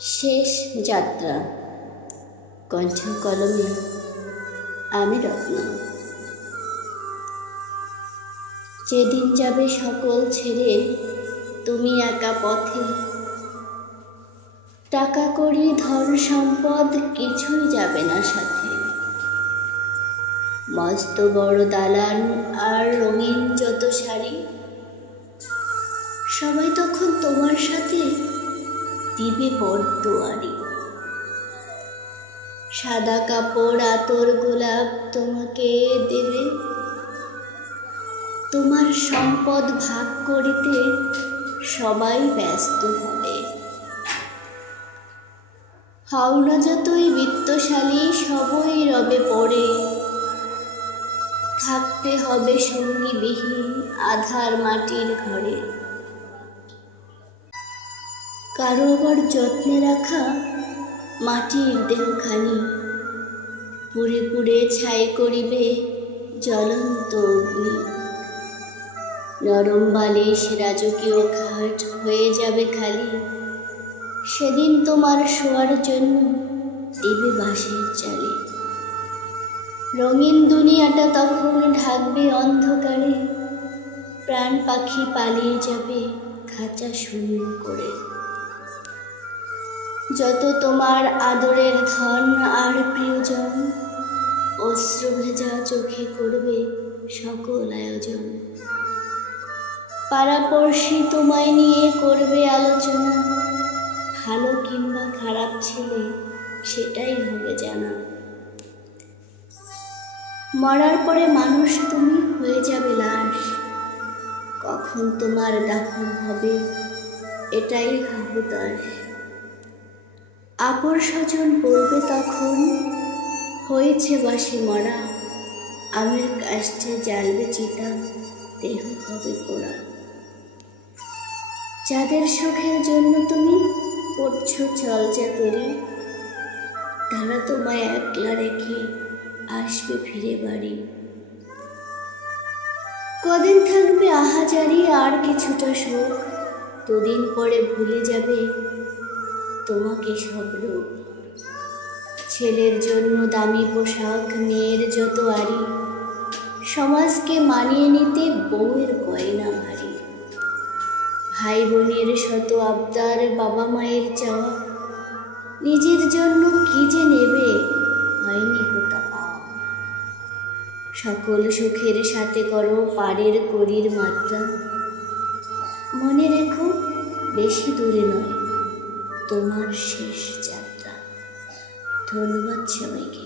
শেষ যাত্রা। কণ্ঠ কলমে আমি রত্না। যেদিন যাবে সকল ছেড়ে তুমি একা পথে, টাকা কড়ি ধন সম্পদ কিছুই যাবে না সাথে। মস্ত বড় দালান আর রঙিন যত শাড়ি, সবাই তখন তোমার সাথে দিবে বড্ড আড়ি। সাদা কাপড় আতর গোলাপ তোমাকে দেবে, তোমার সম্পদ ভাগ করিতে সবাই ব্যস্ত হবে। হাওড়া যতই বিত্তশালী সবই রবে পড়ে, থাকতে হবে সঙ্গীবিহীন আধার মাটির ঘরে। কারো আবার যত্নে রাখা মাটির দেহখানি, পুড়ে পুড়ে ছাই করিবে জ্বলন্ত অগ্নি। নরম বালিশ রাজকীয় খাট হয়ে যাবে খালি, সেদিন তোমার শোয়ার জন্য দিবে বাঁশের চালে। রঙিন দুনিয়াটা তখন ঢাকবে অন্ধকারে, প্রাণ পাখি পালিয়ে যাবে খাঁচা শূন্য করে। যত তোমার আদরের ধন আর প্রিয়জন, অশ্রু ভেজা চোখে করবে সকল আয়োজন। পাড়াপড়শি তোমায় নিয়ে করবে আলোচনা, ভালো কিংবা খারাপ ছেলে সেটাই হবে জানা। মরার পরে মানুষ তুমি হয়ে যাবে লাশ, কখন তোমার দাফন হবে এটাই হাহুতাশ। আপর স্বজন বলবে তখন হয়েছে বাসি মরা, আমের কাষ্ঠে জ্বালবে চিতা দেহ হবে পোড়া। যাদের সুখের জন্য তুমি করছো ছলচাতুরি, তারা তোমায় একলা রেখে আসবে ফিরে বাড়ি। কদিন থাকবে আহাজারি আর কিছুটা সুখ, দুদিন পরে ভুলে যাবে তোমাকে সব লোক। ছেলের জন্য দামি পোশাক, মেয়ের যত আড়ি, সমাজকে মানিয়ে নিতে বউয়ের গয়না ভারী। ভাই বোনের শত আবদার, বাবা মায়ের চাওয়া, নিজের জন্য কি যে নেবে হয়নি কোথা পাওয়া। সকল সুখের সাথে করো পাড়ের কড়ির মাত্রা, মনে রেখো বেশি দূরে নয় তোমার শেষ যাত্রা। ধন্যবাদ সবাইকে।